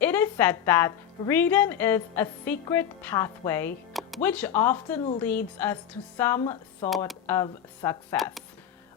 It is said that reading is a secret pathway which often leads us to some sort of success.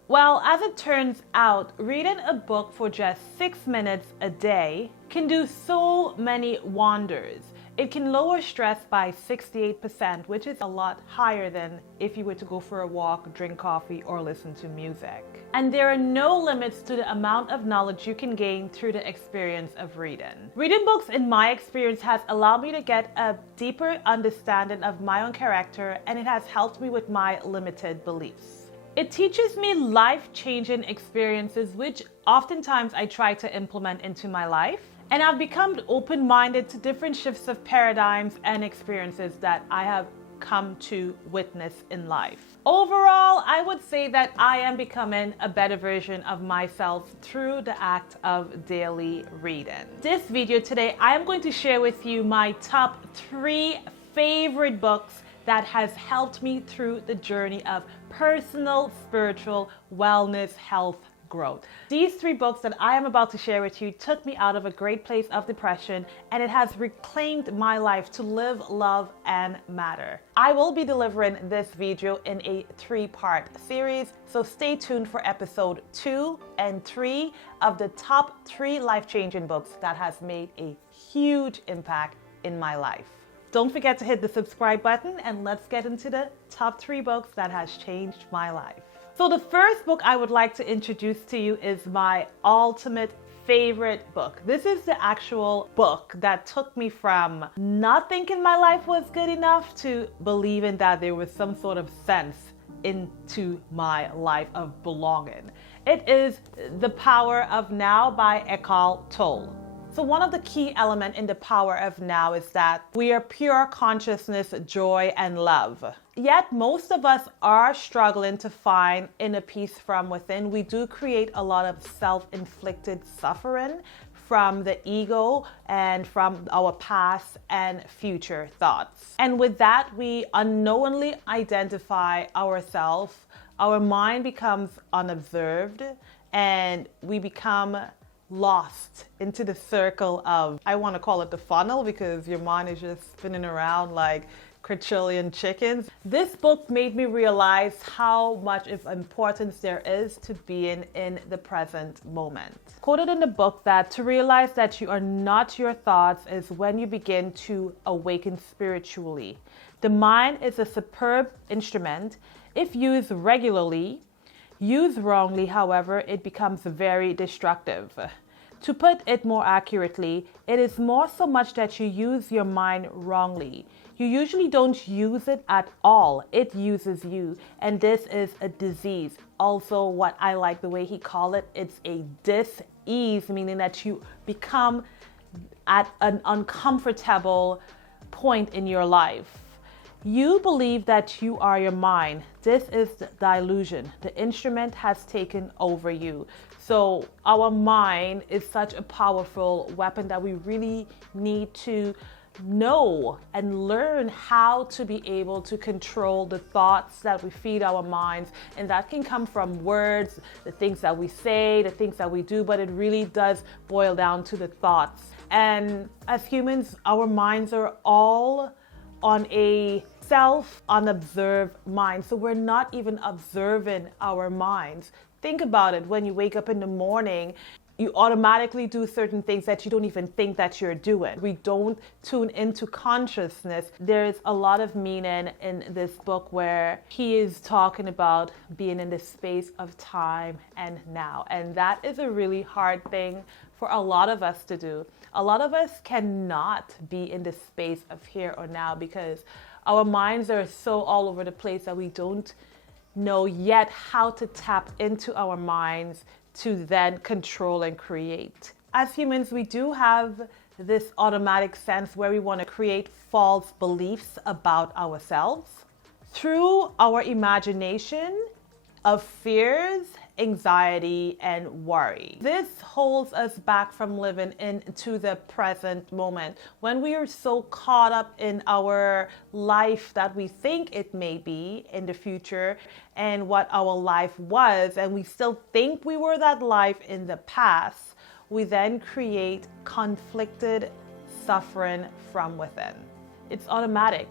Well, as it turns out, reading a book for just 6 minutes a day can do so many wonders. It can lower stress by 68%, which is a lot higher than if you were to go for a walk, drink coffee, or listen to music. And there are no limits to the amount of knowledge you can gain through the experience of reading. Reading books, in my experience, has allowed me to get a deeper understanding of my own character, and it has helped me with my limited beliefs. It teaches me life-changing experiences, which oftentimes I try to implement into my life. And I've become open-minded to different shifts of paradigms and experiences that I have come to witness in life. Overall, I would say that I am becoming a better version of myself through the act of daily reading. This video today, I am going to share with you my top 3 favorite books that has helped me through the journey of personal, spiritual, wellness, health, growth. These 3 books that I am about to share with you took me out of a great place of depression, and it has reclaimed my life to live, love, and matter. I will be delivering this video in a 3-part series, so stay tuned for episode 2 and 3 of the top 3 life-changing books that has made a huge impact in my life. Don't forget to hit the subscribe button, and let's get into the top 3 books that has changed my life. So the first book I would like to introduce to you is my ultimate favorite book. This is the actual book that took me from not thinking my life was good enough to believing that there was some sort of sense into my life of belonging. It is The Power of Now by Eckhart Tolle. So one of the key elements in The Power of Now is that we are pure consciousness, joy, and love. Yet most of us are struggling to find inner peace from within. We do create a lot of self-inflicted suffering from the ego and from our past and future thoughts. And with that, we unknowingly identify ourselves. Our mind becomes unobserved, and we become lost into the circle of, I want to call it the funnel, because your mind is just spinning around like quadrillion chickens. This book made me realize how much of importance there is to being in the present moment. Quoted in the book that to realize that you are not your thoughts is when you begin to awaken spiritually. The mind is a superb instrument. If used regularly, used wrongly, however, it becomes very destructive. To put it more accurately, it is more so much that you use your mind wrongly. You usually don't use it at all. It uses you, and this is a disease. Also, what I like the way he called it, it's a dis-ease, meaning that you become at an uncomfortable point in your life. You believe that you are your mind. This is the delusion. The instrument has taken over you. So our mind is such a powerful weapon that we really need to know and learn how to be able to control the thoughts that we feed our minds. And that can come from words, the things that we say, the things that we do, but it really does boil down to the thoughts. And as humans, our minds are all on a self-unobserved mind. So we're not even observing our minds. Think about it. When you wake up in the morning, you automatically do certain things that you don't even think that you're doing. We don't tune into consciousness. There's a lot of meaning in this book where he is talking about being in the space of time and now. And that is a really hard thing for a lot of us to do. A lot of us cannot be in the space of here or now because our minds are so all over the place that we don't know yet how to tap into our minds to then control and create. As humans, we do have this automatic sense where we want to create false beliefs about ourselves through our imagination of fears, anxiety, and worry. This holds us back from living into the present moment when we are so caught up in our life that we think it may be in the future and what our life was, and we still think we were that life in the past. We then create conflicted suffering from within. It's automatic.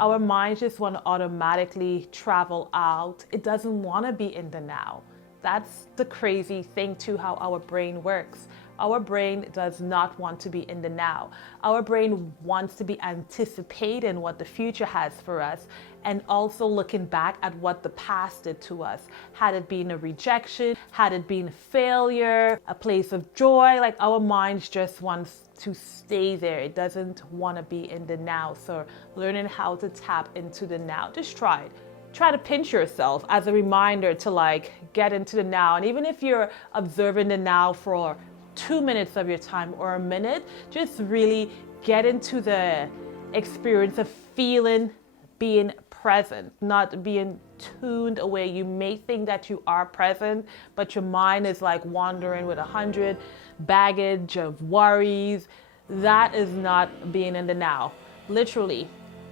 Our minds just want to automatically travel out. It doesn't want to be in the now. That's the crazy thing too, how our brain works. Our brain does not want to be in the now. Our brain wants to be anticipating what the future has for us and also looking back at what the past did to us. Had it been a rejection, had it been failure, a place of joy, like our minds just wants to stay there. It doesn't want to be in the now. So learning how to tap into the now, just try it. Try to pinch yourself as a reminder to like get into the now. And even if you're observing the now for 2 minutes of your time or a minute, just really get into the experience of feeling, being present, not being tuned away. You may think that you are present, but your mind is like wandering with 100 baggage of worries. That is not being in the now. Literally,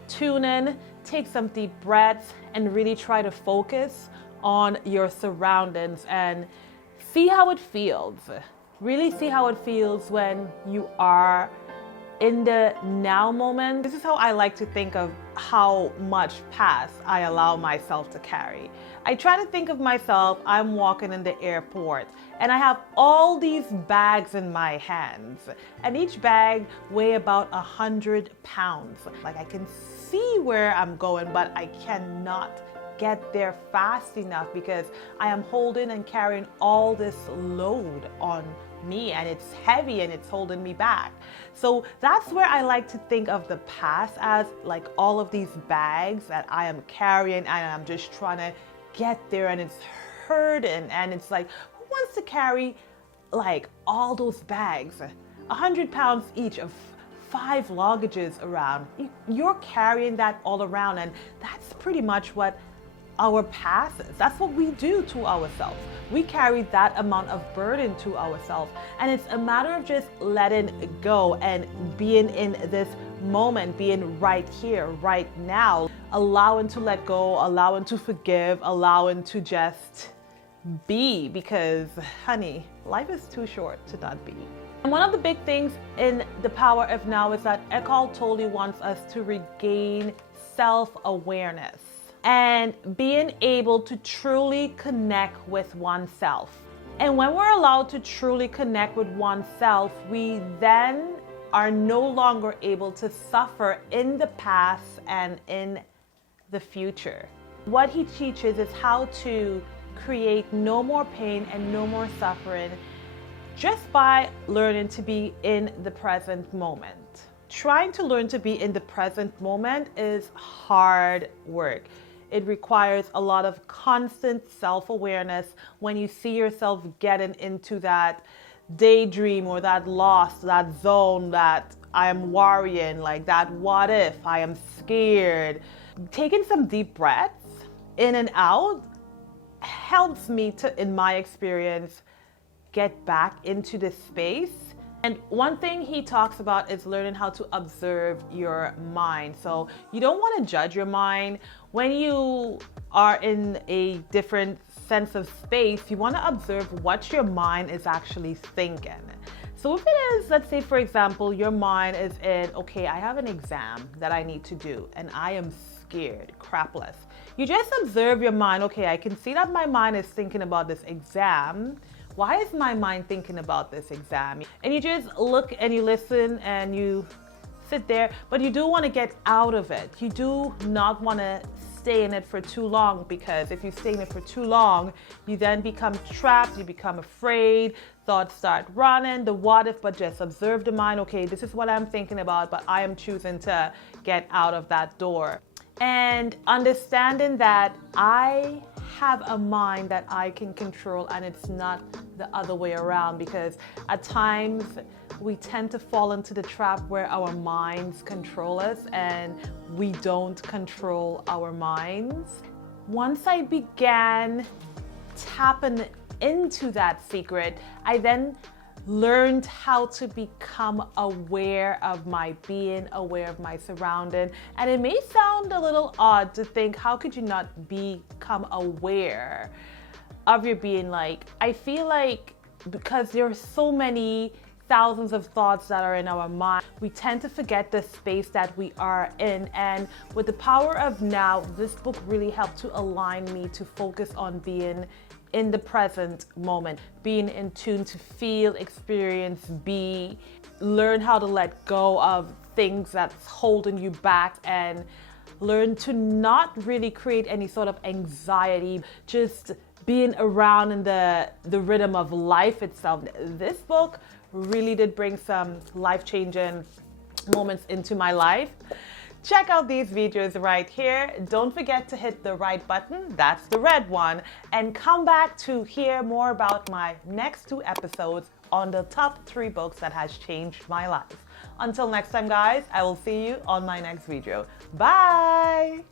tune in, take some deep breaths, and really try to focus on your surroundings and see how it feels. Really see how it feels when you are in the now moment. This is how I like to think of how much past I allow myself to carry. I try to think of myself, I'm walking in the airport and I have all these bags in my hands and each bag weigh about 100 pounds. Like I can see where I'm going, but I cannot get there fast enough because I am holding and carrying all this load on me and it's heavy and it's holding me back. So that's where I like to think of the past as like all of these bags that I am carrying and I'm just trying to get there and it's hurting and it's like, who wants to carry like all those bags, 100 pounds each of 5 luggages around? You're carrying that all around and that's pretty much what our past is. That's what we do to ourselves. We carry that amount of burden to ourselves. And it's a matter of just letting go and being in this moment, being right here, right now, allowing to let go, allowing to forgive, allowing to just be, because honey, life is too short to not be. And one of the big things in the power of now is that Eckhart Tolle wants us to regain self-awareness and being able to truly connect with oneself. And when we're allowed to truly connect with oneself, we then are no longer able to suffer in the past and in the future. What he teaches is how to create no more pain and no more suffering just by learning to be in the present moment. Trying to learn to be in the present moment is hard work. It requires a lot of constant self-awareness when you see yourself getting into that daydream or that lost, that zone that I am worrying, like that what if, I am scared. Taking some deep breaths in and out helps me to, in my experience, get back into this space. And one thing he talks about is learning how to observe your mind. So you don't want to judge your mind. When you are in a different sense of space, you want to observe what your mind is actually thinking. So if it is, let's say for example, your mind is in, okay, I have an exam that I need to do and I am scared, crapless. You just observe your mind. Okay, I can see that my mind is thinking about this exam. Why is my mind thinking about this exam? And you just look and you listen and you sit there, but you do want to get out of it. You do not want to stay in it for too long, because if you stay in it for too long, you then become trapped, you become afraid, thoughts start running, the what if, but just observe the mind. Okay, this is what I'm thinking about, but I am choosing to get out of that door. And understanding that I have a mind that I can control and it's not the other way around, because at times we tend to fall into the trap where our minds control us and we don't control our minds. Once I began tapping into that secret, I then learned how to become aware of my being, aware of my surrounding. And it may sound a little odd to think, how could you not become aware of your being? Like, I feel like because there are so many thousands of thoughts that are in our mind, we tend to forget the space that we are in. And with the power of now, this book really helped to align me to focus on being in the present moment, being in tune to feel, experience, be, learn how to let go of things that's holding you back, and learn to not really create any sort of anxiety, just being around in the rhythm of life itself. This book really did bring some life-changing moments into my life. Check out these videos right here. Don't forget to hit the right button, that's the red one, and come back to hear more about my next 2 episodes on the top 3 books that has changed my life. Until next time, guys, I will see you on my next video. Bye!